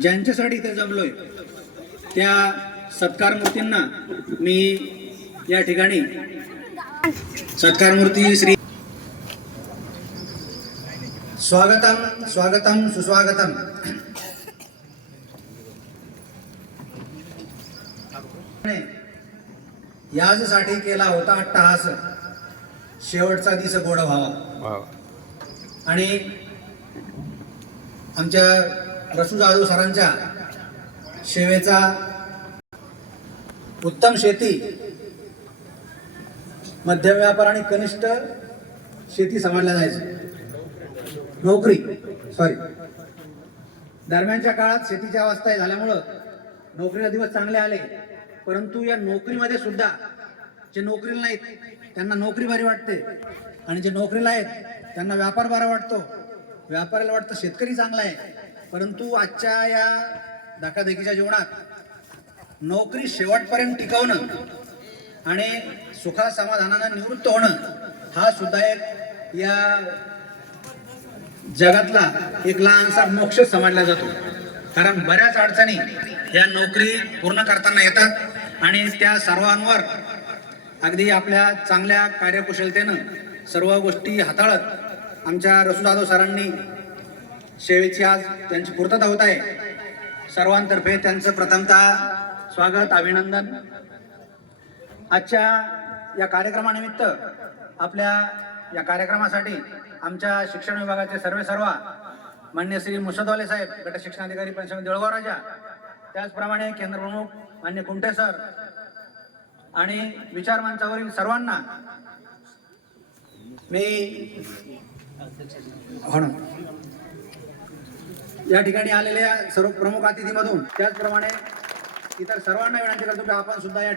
ज्यांच्यासाठी इथे जमलोय त्या सत्कार मूर्तींना मी या ठिकाणी सत्कार मूर्ती श्री स्वागतम स्वागतम सुस्वागतम. याजसाठी केला होता अट्टहास. शेवटचा दिस गोड व्हावा. आणि आमच्या रसू जाधव सरांच्या सेवेचा उत्तम शेती मध्यम व्यापार आणि कनिष्ठ शेती समजल्या जायची. नोकरी सॉरी दरम्यानच्या काळात शेतीच्या अवस्था झाल्यामुळं नोकरीला दिवस चांगले आले. परंतु या नोकरीमध्ये सुद्धा जे नोकरीला नाहीत त्यांना नोकरी बरी वाटते. आणि जे नोकरीला आहेत त्यांना व्यापार बरा वाटतो. व्यापाराला वाटतं शेतकरी चांगला आहे. परंतु आजच्या या धकाधकीच्या जीवनात नोकरी शेवटपर्यंत टिकवणं आणि सुखा समाधानानं निवृत्त होणं हा सुद्धा एक या जगातला एक लहानसा मोक्ष समजला जातो. कारण बऱ्याच अडचणी या नोकरी पूर्ण करताना येतात आणि त्या सर्वांवर अगदी आपल्या चांगल्या कार्यकुशलतेनं सर्व गोष्टी हाताळत आमच्या रसू सरांनी सेवेची आज त्यांची पूर्तता होत आहे. सर्वांतर्फे त्यांचं प्रथमतः स्वागत अभिनंदन. आजच्या या कार्यक्रमानिमित्त आपल्या या कार्यक्रमासाठी आमच्या शिक्षण विभागाचे सर्वे सर्वा मान्य श्री मुसदवाले साहेब गट शिक्षणाधिकारी परिषद देळगाव राजा त्याचप्रमाणे केंद्र प्रमुख मान्य कुंटे सर आणि विचार मंचावरील सर्वांना मी हो या ठिकाणी आलेल्या सर्व प्रमुख अतिथीमधून त्याचप्रमाणे इतर सर्वांना विनंती करतो की आपण सुद्धा या